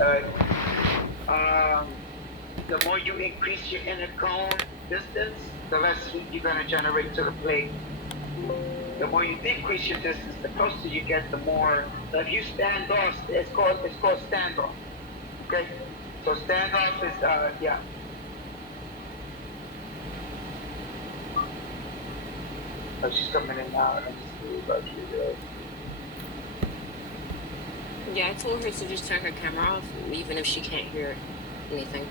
Um, the more you increase your inner cone distance, the less heat you're going to generate to the plate. The more you decrease your distance, the closer you get, the more. So if you stand off, it's called standoff. Okay, so standoff is yeah. Oh, she's coming in now. Let me see about you. Yeah, I told her to just turn her camera off, even if she can't hear anything.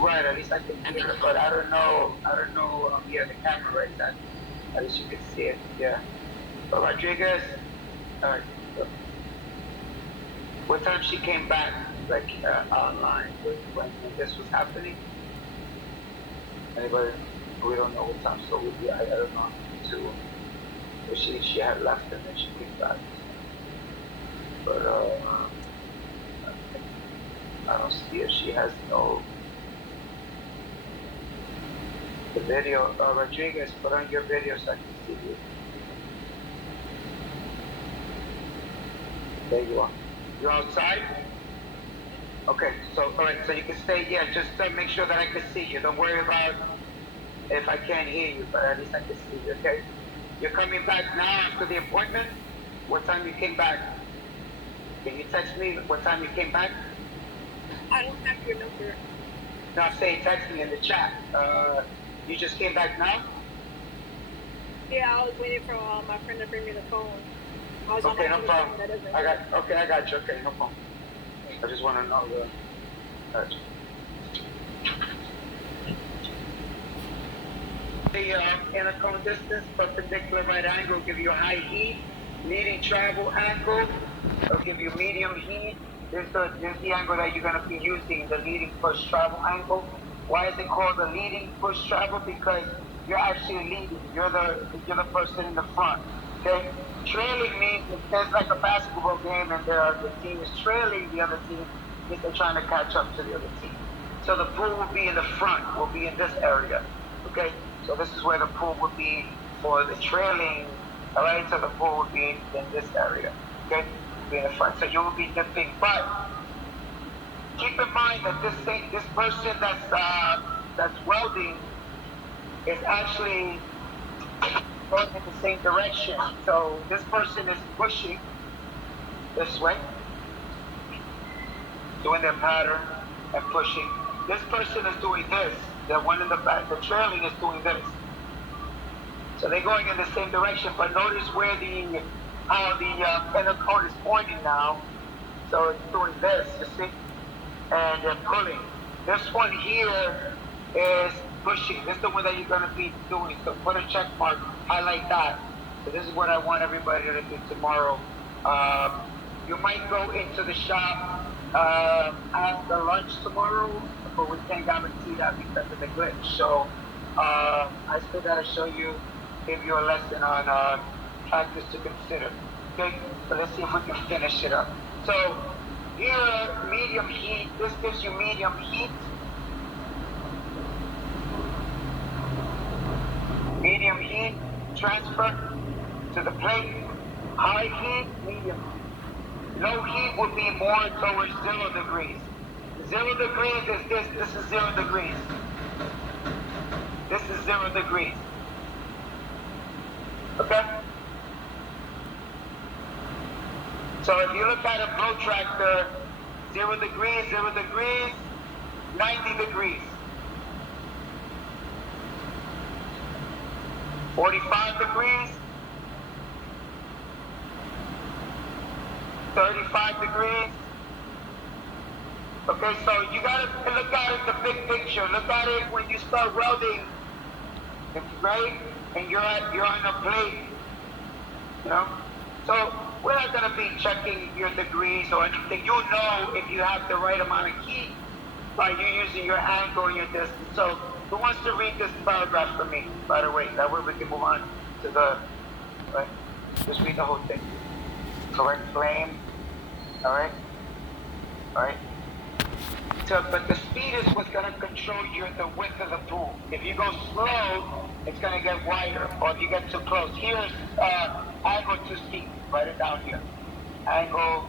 Right, at least I can hear it, but I don't know. Yeah, the camera right there. At least you can see it. Yeah. But Rodriguez, all right. What time she came back, like online, when this was happening? Anybody? We don't know what time. So I don't know. Too. But she had left and then she came back. But I don't see if she has no. The video, Rodriguez, put on your video so I can see you. There you are. You're outside? Okay, so, all right, so you can stay, yeah, just make sure that I can see you. Don't worry about if I can't hear you, but at least I can see you, okay? You're coming back now after the appointment? What time you came back? Can you text me what time you came back? I don't have your number. No, I'm saying text me in the chat. You just came back now? Yeah, I was waiting for my friend to bring me the phone. I was okay, on no problem. I got you. Okay, no problem. I just want to know the inner cone distance, perpendicular right angle, give you a high heat. Leading travel angle, it'll give you medium heat. This is the angle that you're going to be using, the leading push travel angle. Why is it called the leading push travel? Because you're actually leading. You're the person in the front. Okay? Trailing means it's like a basketball game and the team is trailing the other team because they're trying to catch up to the other team. So the pool will be in the front, will be in this area. Okay? So this is where the pool would be for the trailing. All right, so the pool would be in this area. Okay? Be in the front. So you will be dipping. But keep in mind that this person that's welding is actually going in the same direction. So this person is pushing this way, doing their pattern and pushing. This person is doing this. The one in the back, the trailing is doing this. So they're going in the same direction, but notice where how the inner cone is pointing now. So it's doing this, you see? And they're pulling. This one here is pushing. This is the one that you're going to be doing. So put a check mark, highlight that. So this is what I want everybody to do tomorrow. You might go into the shop after lunch tomorrow, but we can't guarantee that because of the glitch. So I still got to show you, give you a lesson on factors to consider. Okay, so let's see if we can finish it up. So here, medium heat, this gives you medium heat. Medium heat, transfer to the plate. High heat, medium. Low heat would be more towards 0 degrees. 0 degrees is this is 0 degrees. This is 0 degrees. Okay? So if you look at a protractor, 0 degrees, 90 degrees. 45 degrees, 35 degrees. Okay, so you gotta look at it the big picture. Look at it when you start welding, right? And you're on a plate, you know? So we're not gonna be checking your degrees or anything. You'll know if you have the right amount of heat by you using your angle and your distance. So who wants to read this paragraph for me, by the way? That way we can move on to right? Just read the whole thing. Correct flame, all right? All right? So, but the speed is what's going to control the width of the pool. If you go slow, it's going to get wider. Or if you get too close. Here's angle to speed. Write it down here. Angle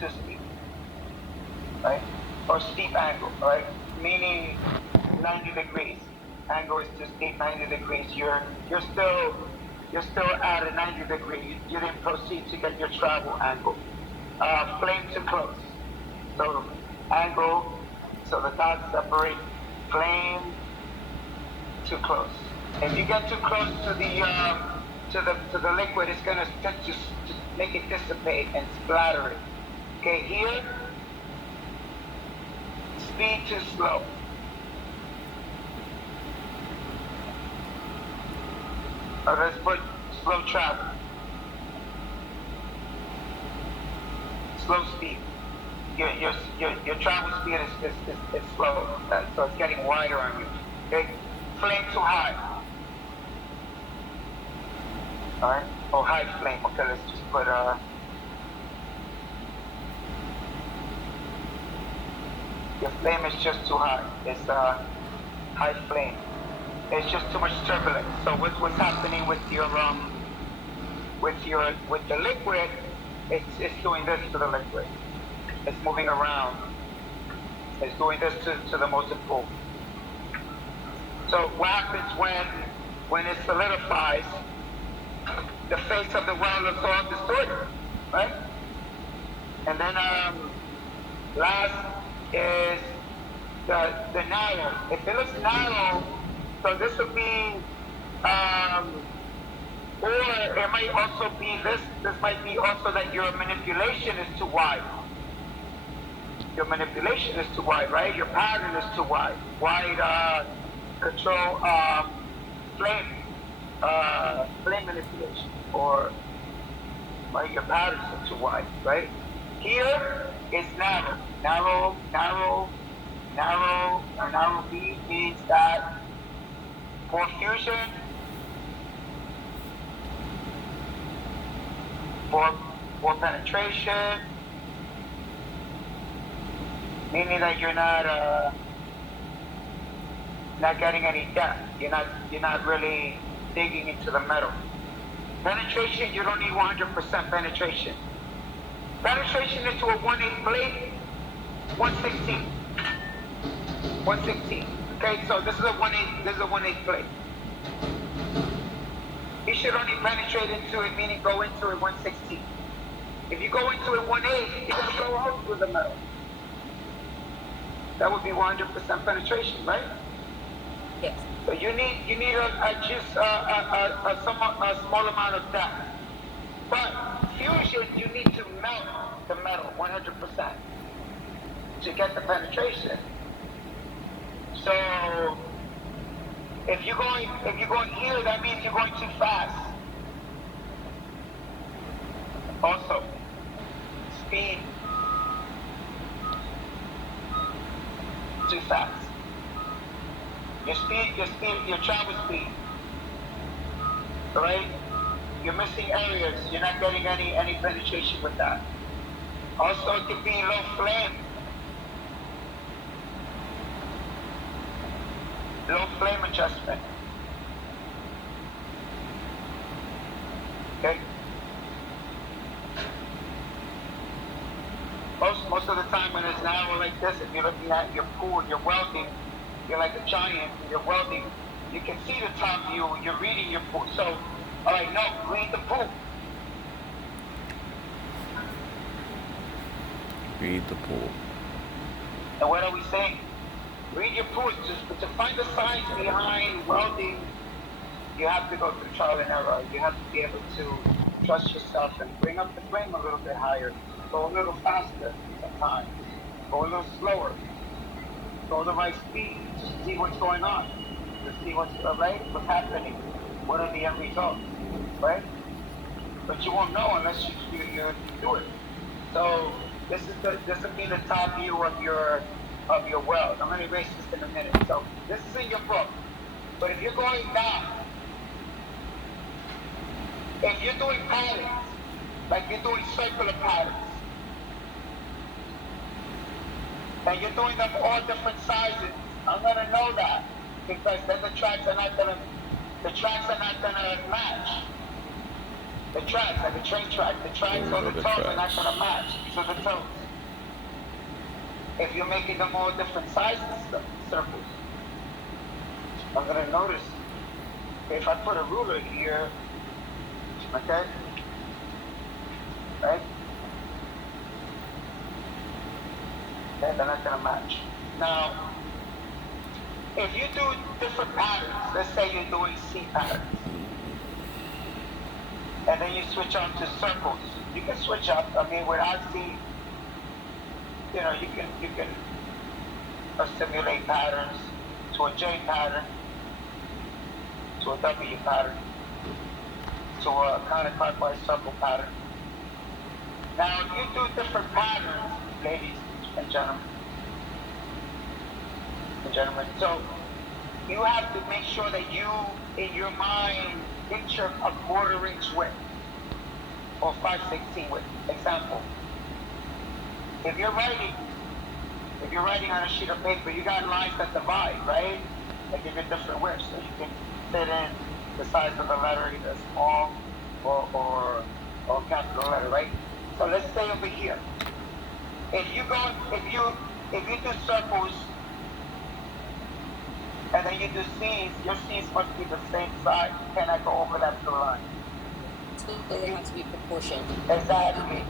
to speed. right? Or steep angle, right? Meaning 90 degrees. Angle is to steep 90 degrees. You're still at a 90 degree. You didn't proceed to get your travel angle. Flame to close. So angle, so the dots separate. Flame to close. If you get too close to the liquid, it's gonna just make it dissipate and splatter it. Okay, here, speed too slow. Or let's put slow travel. Slow speed. Your travel speed is slow, so it's getting wider on you. Okay, flame too high. All right, or high flame. Okay, let's just put your flame is just too high. It's high flame. It's just too much turbulence. So what's happening with the liquid? It's doing this to the liquid. It's moving around. It's doing this to the molten pool. So what happens when it solidifies? The face of the well is all distorted, right? And then last is the narrow. If it looks narrow, so this would be, or it might also be this. This might be also that your manipulation is too wide. Your manipulation is too wide, right? Your pattern is too wide. Wide control flame manipulation, or right, your patterns are too wide, right? Here is narrow. A narrow bead means that for fusion, for penetration, meaning that you're not getting any depth. You're not really digging into the metal. Penetration, you don't need 100% penetration. Penetration into a 1/8 blade, 1/16. 1/16. Okay, so this is a 1/8 blade. You should only penetrate into it, meaning go into it 1/16. If you go into it 1/8, you're gonna go out through the metal. That would be 100% penetration, right? Yes. So you need a small amount of depth. But fusion, you need to melt the metal 100% to get the penetration. So if you're going here, that means you're going too fast. Also, speed too fast. Your travel speed, right? You're missing areas. You're not getting any penetration with that. Also, it could be low flame. Low flame adjustment. Okay? Most of the time when it's narrow like this, if you're looking at your pool, you're welding, you're like a giant, you're welding, you can see the top view, you're reading your pool. So, all right, no, read the pool. Read the pool. And what are we saying? Read your pool. To find the science behind welding, you have to go through trial and error. You have to be able to trust yourself and bring up the flame a little bit higher. Go a little faster sometimes. Go a little slower. Go the right speed to see what's going on. To see what's happening. What are the end results, right? But you won't know unless you do it. So this will be the top view of your weld. I'm going to erase this in a minute. So this is in your book. But if you're going down, if you're doing patterns, like you're doing circular patterns, and you're doing them all different sizes, I'm going to know that, because then the tracks are not going to match. The tracks, like a train track, the tracks or the toes are not going to match. So the toes. If you're making them all different sizes, circles, I'm gonna notice if I put a ruler here, okay, right? Okay, they're not gonna match. Now, if you do different patterns, let's say you're doing C patterns, and then you switch on to circles, you can switch up. I mean, without C, you know, you can simulate patterns to a J pattern, to a W pattern, to a counterclockwise circle pattern. Now, if you do different patterns, ladies and gentlemen, so you have to make sure that you, in your mind, picture a quarter-inch width or 5/16 width. Example: if you're writing on a sheet of paper, you got lines that divide, right? That give you different widths, so you can fit in the size of the letter, either small or capital letter, right? So let's say over here, if you do circles and then you do C's, your C's must be the same size. You cannot go over that blue line. So they have to be proportioned. Exactly.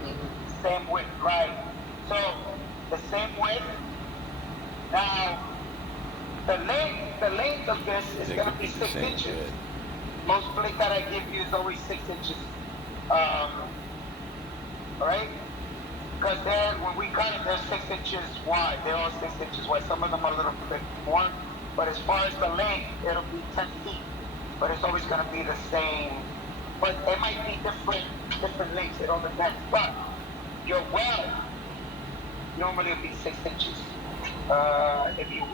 Same width, right? So the same width. Now the length of this is going to be 6 inches. Most plate that I give you is always 6 inches. All right? Because when we cut it, they're 6 inches wide. They're all 6 inches wide. Some of them are a little bit more. But as far as the length, it'll be 10 feet. But it's always going to be the same. But it might be different lengths. It all depends. But your weld normally will be 6 inches. If you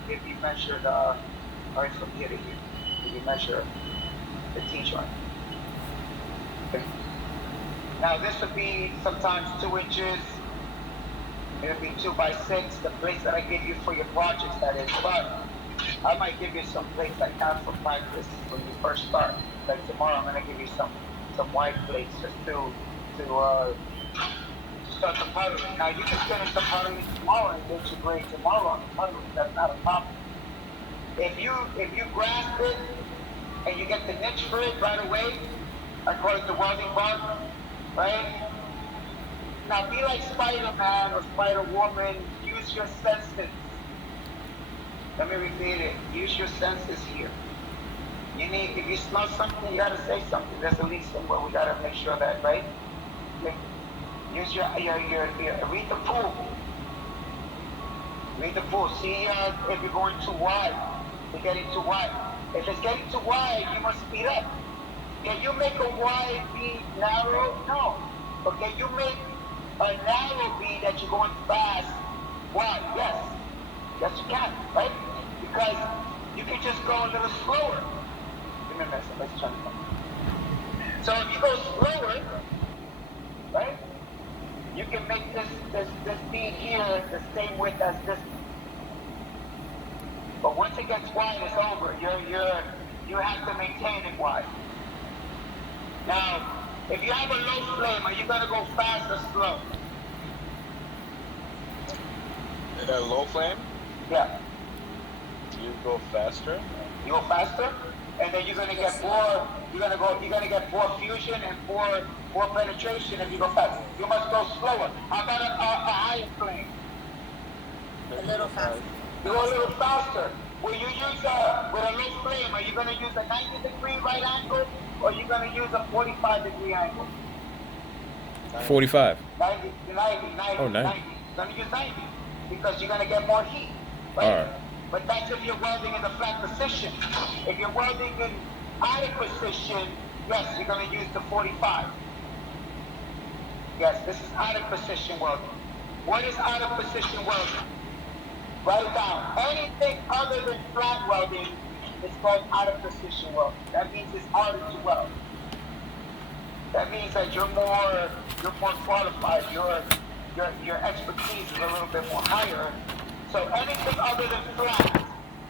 measure right from here to here, if you measure the T-joint. Okay. Now this would be sometimes 2 inches. It'll be 2 by 6. The plates that I give you for your projects, that is. But I might give you some plates that count for practice when you first start. Like tomorrow, I'm gonna give you some wide plates just to start the puttering. Now you can finish the puttering tomorrow and get your grade tomorrow on the puttering. That's not a problem. If you grasp it and you get the niche for it right away, I call it the welding bug, right? Now be like Spider-Man or Spider-Woman. Use your senses. Let me repeat it. Use your senses here. If you smell something, you gotta say something. There's at least somewhere we gotta make sure that, right? Use your read the pool. Read the pool. See if you're going too wide. You're getting too wide. If it's getting too wide, you must speed up. Can you make a wide bead narrow? No. But can you make a narrow bead that you're going fast wide? Yes. Yes, you can, right? Because you can just go a little slower. Give me a minute, let's try this. So if you go slower, right? You can make this bead here the same width as this. But once it gets wide, it's over. You have to maintain it wide. Now, if you have a low flame, are you gonna go fast or slow? A low flame? Yeah. You go faster. You go faster, and then you're gonna get more. You're gonna get more fusion and more penetration if you go fast. You must go slower. How about a higher flame? A little faster. You go a little faster. Will you use with a low flame? Are you gonna use a 90-degree right angle, or are you gonna use a 45-degree angle? 45. 90. Oh, 90. You're gonna use 90 because you're gonna get more heat. Right? All right. But that's if you're welding in the flat position. If you're welding in out of position, yes, you're going to use the 45. Yes, this is out of position welding. What is out of position welding? Write it down. Anything other than flat welding is called out of position welding. That means it's harder to weld. That means that you're more qualified. Your expertise is a little bit more higher. So anything other than flat,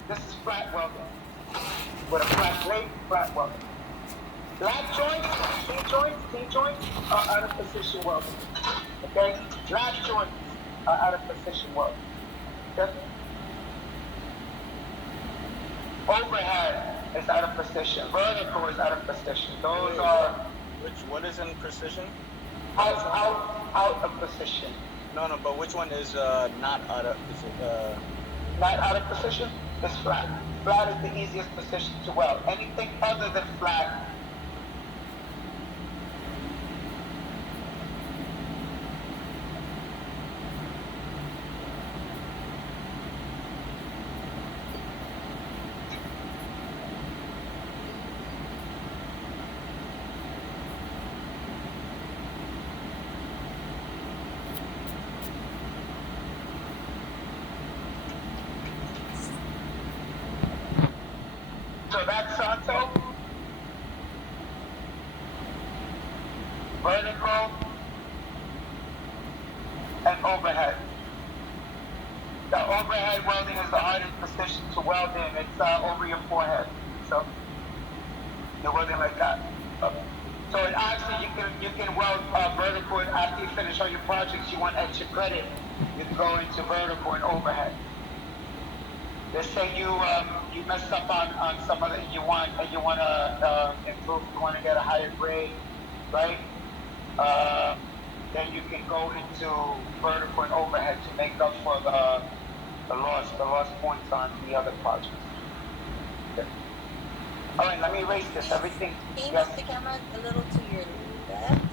this is flat welding. With a flat plate, flat welding. Lap joints, C-joints are out of position welding. Okay? Lap joints are out of position welding. Yep. Overhead is out of position. Vertical is out of position. Those are What is in precision? out of position. No, but which one is not out of? Is it Not out of position is flat. Flat is the easiest position to weld. Anything other than flat. So that's Santo. Vertical and overhead. The overhead welding is the hardest position to weld in. It's over your forehead. So you're welding like that. So it actually you can weld vertical after you finish all your projects. You want extra credit, you can go into vertical and overhead. Let's say you messed up on some of the you want to improve, you want to get a higher grade, right? Then you can go into vertical and overhead to make up for the lost points on the other projects. Okay. All right, let me erase this. Everything. Can you Yes. move the camera a little to your left?